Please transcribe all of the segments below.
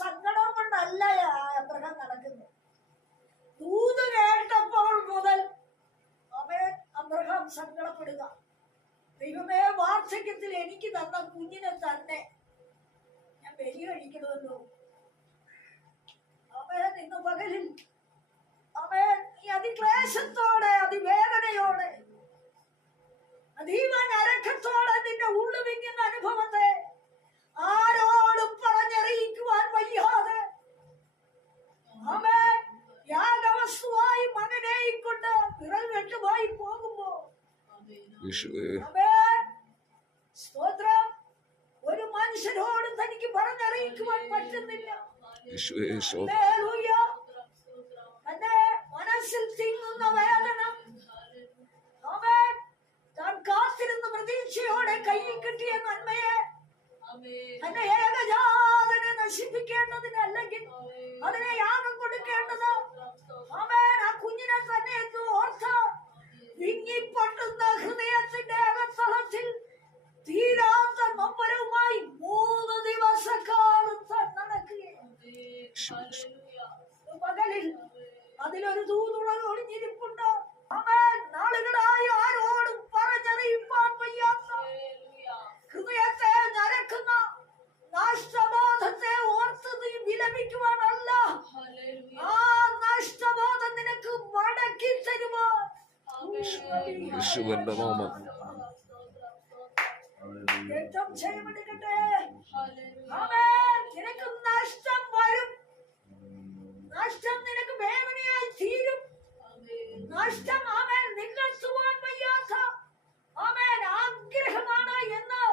സങ്കടം കൊണ്ടല്ല അബ്രഹാം നടക്കുന്നത്. ദൂത് കേട്ടപ്പോൾ മുതൽ അബ്രഹാം സങ്കടപ്പെടുക. ദൈവമേ, വാർദ്ധക്യത്തിൽ എനിക്ക് തന്ന കുഞ്ഞിനെ തന്നെ ഞാൻ ബലി കഴിക്കണമല്ലോ. അവൻ ഇന്ന് പകലിൽ അവൻ ഈ അതിക്ലേശത്തോടെ, അതിവേദനയോടെ, അതീവ നരക്കത്തോടെ നിന്റെ ഉള്ളുവിങ്ങുന്ന അനുഭവത്തെ ആരോടും പറഞ്ഞറിയിക്കുവാൻ വയ്യാതെ അവൻ യാഗവസ്തുവായി മകനെയും കൊണ്ട് വിറൽ വെട്ടുമായി പോകുമ്പോ സ്തോത്രം, ഒരു മനുഷ്യരോടും തനിക്ക് പറഞ്ഞറിയിക്കുവാൻ പറ്റുന്നില്ല. തന്റെ മനസ്സിൽ തിങ്ങുന്ന വേദന അവൻ താൻ കാത്തിരുന്ന പ്രതീക്ഷയോടെ കയ്യിൽ കിട്ടിയ നന്മയെ തന്റെ ഏകജാതനെ നശിപ്പിക്കേണ്ടതിന്, അല്ലെങ്കിൽ അതിനെ യാഗം കൊടുക്കേണ്ടത് അവൻ ആ കുഞ്ഞിനെ തന്നെ എന്ന് ഓർത്ത് വിങ്ങിപ്പൊട്ടുന്ന ഹൃദയത്തിന്റെ അകത്തളത്തിൽ തീരാത്ത നൊമ്പരവുമായി 3 ദിവസക്കാലം നടക്കുകയാണ്. പകലിൽ അതിലൊരു ദൂതുള്ളത് ഒളിഞ്ഞിരിപ്പുണ്ട്. അവൻ നാളുകളായി ആരോടും പറഞ്ഞറിയിപ്പാൻ വയ്യാത്ത ഹൃദയത്തെ നരക്കുന്ന നഷ്ടബോധത്തെ ഓർത്ത് നീ വിലപിക്കുവാനല്ല, ആ നഷ്ടബോധം നിനക്ക് മടക്കി തരുവാൻ ചെയ്യമെടുക്കട്ടെ. നിനക്ക് നഷ്ടം വരും, നഷ്ടം നിനക്ക് വേദനയായി തീരും. നഷ്ടം അവൻ നികത്തുവാൻ വയ്യാത്ത അവൻ ആഗ്രഹമാണ് എന്ന്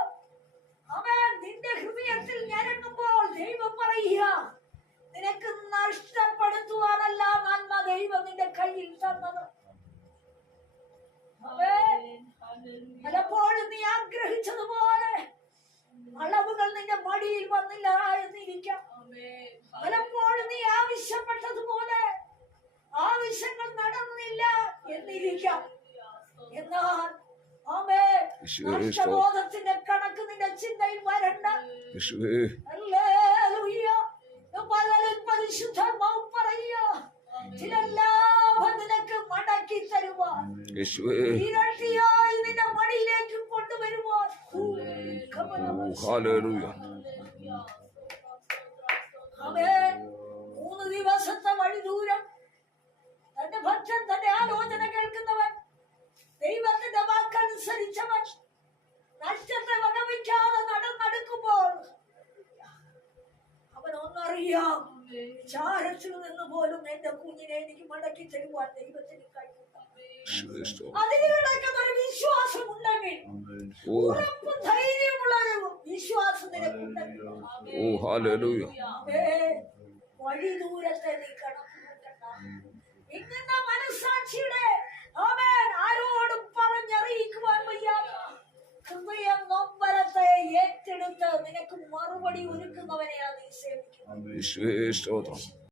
അവൻ നിന്റെ ഹൃദയത്തിൽ ഞരങ്ങുമ്പോൾ ദൈവം പറയുക, നിനക്ക് നഷ്ടപ്പെടുത്തുവാനല്ല നന്മ ദൈവം നിന്റെ കയ്യിൽ തന്നത്. പലപ്പോഴും നീ ആഗ്രഹിച്ചതുപോലെ അളവുകൾ നിന്റെ മടിയിൽ വന്നില്ല എന്നിരിക്കാം. പലപ്പോഴും നീ ആവശ്യപ്പെട്ടതുപോലെ ആവശ്യങ്ങൾ നടന്നില്ല എന്നിരിക്കാം. എന്നാൽ നഷ്ടബോധത്തിന്റെ കണക്ക് നിന്റെ ചിന്തയിൽ വരണ്ട. പരിശുദ്ധാത്മാവ് പറയുക, ചില ലാഭം നിനക്ക് മടക്കി തരുവാൻ, ഇരട്ടിയായി നിന്റെ മടിയിലേക്ക് കൊണ്ടുവരുവാൻ. 3 ദിവസത്തെ വഴി ദൂരം തന്റെ ഭക്തൻ, തന്റെ ആലോചന കേൾക്കുന്നവൻ, ദൈവത്തിന്റെ വാക്കനുസരിച്ചവൻ നഷ്ടത്തെ വകവയ്ക്കാതെ നടന്നെടുക്കുമ്പോൾ അവൻ ഒന്നറിയാം, വിചാരത്തിൽ നിന്ന് പോലും എന്റെ കുഞ്ഞിനെ എനിക്ക് മടക്കി തരുവാൻ ദൈവത്തിന് കഴിയും. അതിന് കിടക്കുന്ന ഒരു വിശ്വാസം ഉണ്ടെങ്കിൽ, ഉറപ്പും ധൈര്യമുള്ളൊരു വിശ്വാസം നിനക്കുണ്ടെങ്കിൽ, വഴി ദൂരത്തെ നീ കണക്കുകൂട്ടണ്ട. ഇന്ന മനസ്സാക്ഷിയുടെ അവൻ ആരോടും പറഞ്ഞറിയിക്കുവാൻ വയ്യാത്ത ഹൃദയം നൊമ്പരത്തെ ഏറ്റെടുത്ത് നിനക്ക് മറുപടി ഒരുക്കുന്നവനെയാണ് നീ സേവിക്കുന്നത്.